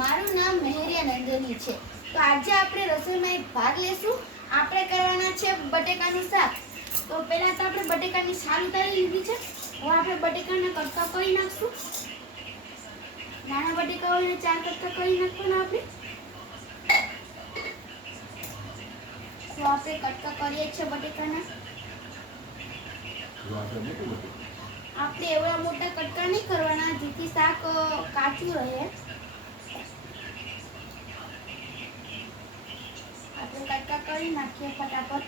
મારું નામ મહેરિયા નંદની છે. તો આજે આપણે રસોઈમાં એક ભાગ લેશું. આપણે કરવાના છે બટેકાનું શાક. તો પહેલા તો આપણે બટેકાની છાલ ઉતારી લીધી છે. હવે આપણે બટેકાના કટકા કરી નાખશું. નાના બટેકા હોય 4 કટકા કરી નાખવાના આપણે. તો આપણે કટકા કરીએ છીએ બટેકાના. આપણે એવડા મોટા કટકા નહીં કરવાના જેથી શાક કાચું રહે. આપણે કટકા કરી નાખીએ ફટાફટ.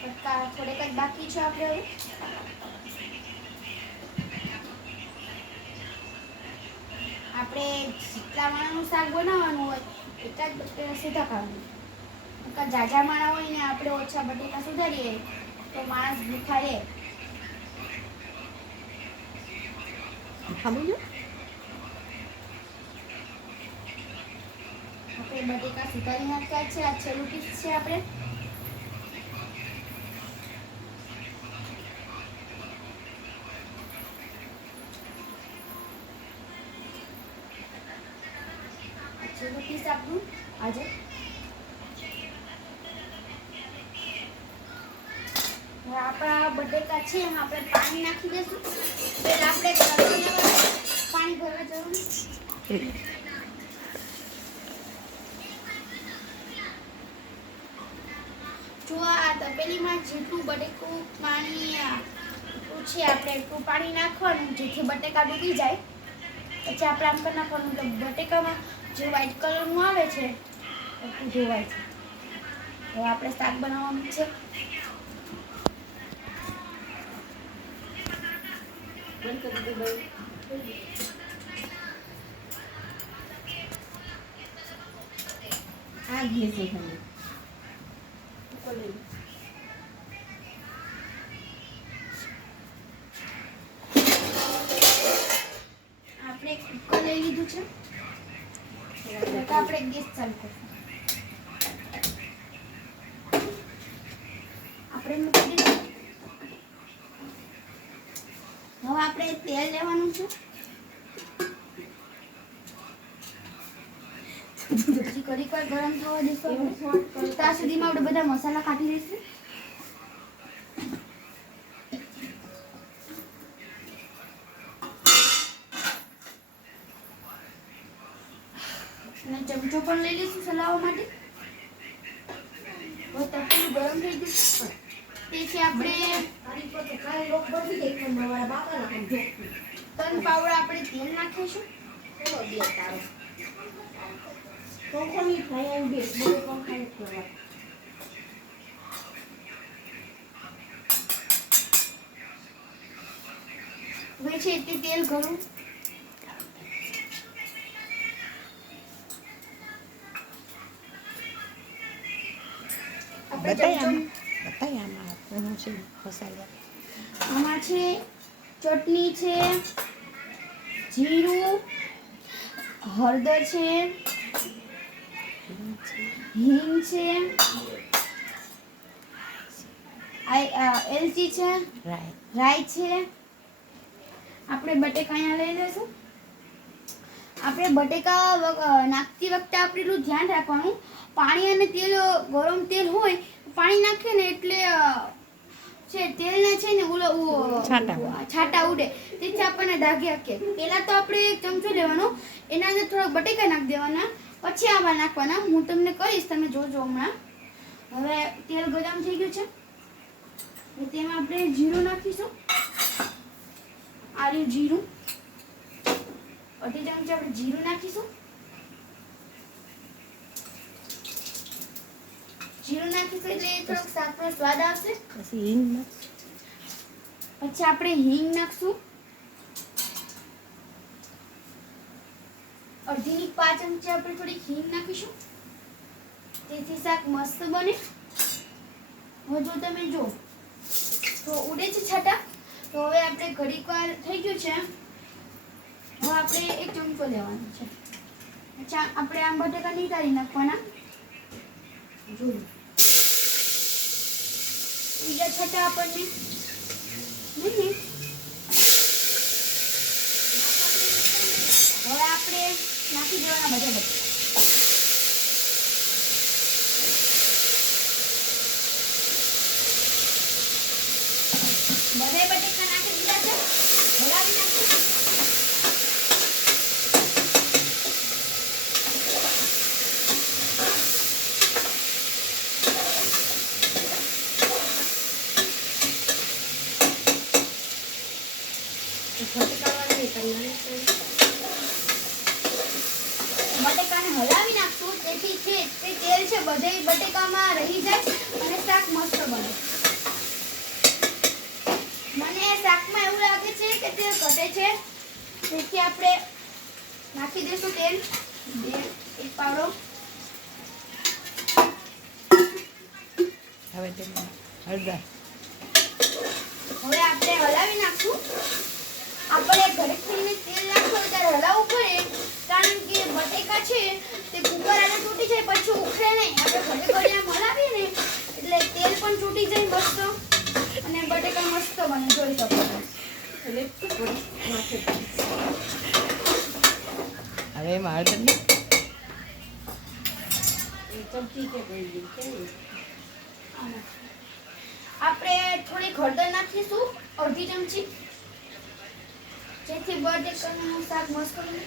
કટકા થોડેક જ બાકી છે. આપણે હવે જેટલા માણાનું શાક બનાવવાનું હોય એટલા જ બટેકા સુધારવાનું. જાજા માણા હોય ને આપણે ઓછા બટેકા સુધારીએ તો માણસ ભૂખા રહે. આપણે બટેકા સુધારી નાખ્યા છે. આ છેલ્લું પીસ છે. આપણે છેલ્લું પીસ આપણું આજે. આપણા બટેકા છે એમાં આપણે પાણી નાખી દઈશું. પહેલા આપણે પાણી ભરવા જરૂર. જો આ તપેલીમાં જેટલું બટેકું પાણી છે આપણે એટલું પાણી નાખવાનું જેથી બટેકા ડૂબી જાય. પછી આપણે આમ કરી નાખવાનું એટલે બટેકામાં જે વ્હાઈટ કલરનું આવે છે એટલું ધોવાય છે. હવે આપણે શાક બનાવવાનું છે. આ ઘી છે આપણે કુકર લઈ લીધું છે. આપણે ગેસ ચાલુ કરીશું. આપણે મૂકી દીધું. હવે આપણે તેલ લેવાનું છે. ઘડીક વાર ગરમ થવા દઈશું. ત્યાં સુધીમાં આપણે બધા મસાલા કાઢી લઈશું. અને ચમચો પણ લઈ લઈશું ચલાવવા માટે. તપેલું ગરમ થઈ ગયું. તેથી આપણે તન પાવડર આપણે તેલ નાખીશું. હવે છે તે તેલ ગરમ. આમાં છે ચટણી છે, જીરું, હળદર છે, હિંગ છે, એલચી છે, રાઈ છે. આપણે બટેકા અહીંયા લઈ લઈશું. આપણે બટેકા નાખતી વખતે આપણે એટલું ધ્યાન રાખવાનું પાણી અને તેલ ગરમ તેલ હોય પાણી નાખીએ ને એટલે છે તેલને છે ને છાંટા ઉડે તેથી આપણને દાગી શકે. પહેલા તો આપણે એક ચમચો લેવાનો એના અંદર થોડા બટેકા નાખી દેવાના પછી આવા નાખવાના. હું તમને કહીશ તમે જોજો હમણાં. હવે તેલ ગરમ થઈ ગયું છે. તેમાં આપણે જીરું નાખીશું. આ રહ્યું જીરું. અડધી ચમચી આપણે જીરું નાખીશું. જીરું નાખીશું એટલે થોડોક શાકનો સ્વાદ આવશે. પછી આપણે હિંગ નાખશું. અડધીની 5 ચમચી આપણે થોડી હિંગ નાખીશું, જેથી શાક મસ્ત બને. હવે જો તમે જો તો ઉડે છે છાંટા. તો હવે આપણે ઘડીક વાર થઈ ગયું છે. હવે આપણે 1 ચમચો લેવાનો છે. આપણે આમ બટેકા નીકાળી નાખવાના. જોયું બીજા છાંટા આપણને નહીં. હવે આપણે નાખી દેવાના બધા બટેકા. બધા બટેકા નાખી દીધા છે. હલાવી નાખીશું. બટેકાને હલાવી નાખશું, તેથી છે તે તેલ છે બધે બટેકામાં રહી જાય અને શાક મસ્ત બને. મને શાકમાં એવું લાગે છે કે તેલ ઘટે છે, તેથી આપણે નાખી દઈશું તેલ. 1 પાવડો. હવે તેમાં હળદર. હવે આપણે હલાવી નાખશું. આપણે ઘડીક થઈને તેલ નાખવું ત્યારે હલાવવું પડે, કારણ કે બટેકા છે તે કુકર આને તૂટી જાય પછી ઉખડે નહીં. આપણે ઘડી ઘડી આમ હલાવીએ ને એટલે તેલ પણ તૂટી જાય મસ્ત અને બટેકા મસ્ત બને. જોઈ શકો છો. હવે એમાં હળદર નહીં. આપણે થોડીક હળદર નાખીશું, અડધી ચમચી, જેથી બટેકાનું શાક મસ્ત બને.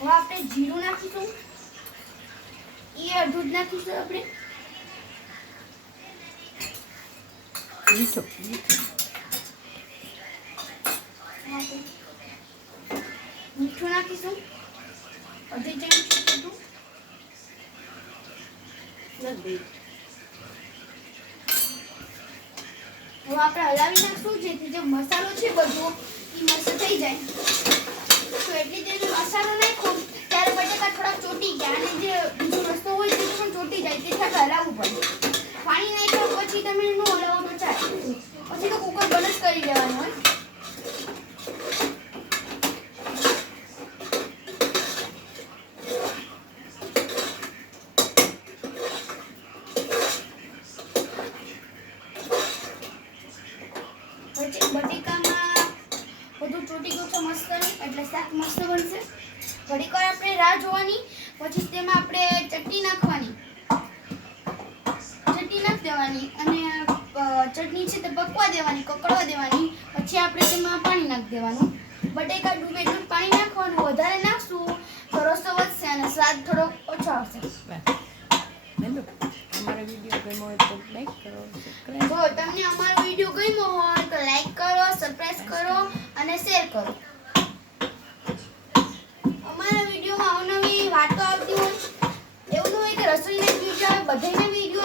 હવે આપણે જીરું નાખીશું, એ અડધું જ નાખીશું આપણે. મીઠું. મીઠું નાખીશું, અડધી ચમચી જેટલું. હવે આપણે હલાવી નાખશું, જેથી જે મસાલો છે બધો એ મસ્ત થઈ જાય. તો એટલી દેર મસાલો નાખો ત્યારે બટેકા થોડા ચોટી ગયા અને જે બીજો રસ્તો હોય તે પણ ચોટી જાય, તેથી આપણે હલાવવું પડે. પાણી નાખ્યા પછી તમે ન હલાવો તો ચાલે, પછી તો કુકર બંધ જ કરી દેવાનું હોય. પછી બટેકામાં બધું ચોટી ગયું છે મસ્ત, એટલે શાક મસ્ત બનશે. ઘડીક વાર આપણે રાહ જોવાની. પછી તેમાં આપણે ચટણી નાખવાની. ચટણી નાખી દેવાની અને ચટણી છે તે પકવા દેવાની, કકડવા દેવાની. પછી આપણે તેમાં પાણી નાખી દેવાનું. બટેકા ડૂબે એટલું પાણી નાખવાનું. વધારે નાખશું તો રસો વધશે અને સ્વાદ થોડો ઓછો આવશે. અમારો વિડીયો ગમ્યો હોય તો લાઈક કરો, સબસ્ક્રાઈબ. જો તમને અમારો વિડીયો ગમ્યો હોય તો લાઈક કરો, સબસ્ક્રાઇબ કરો અને શેર કરો. અમારા વિડીયોમાં અવનવી વાતો આવતી હોય, એવું ન હોય કે રસોઈના વિડીયો બધાના વિડીયો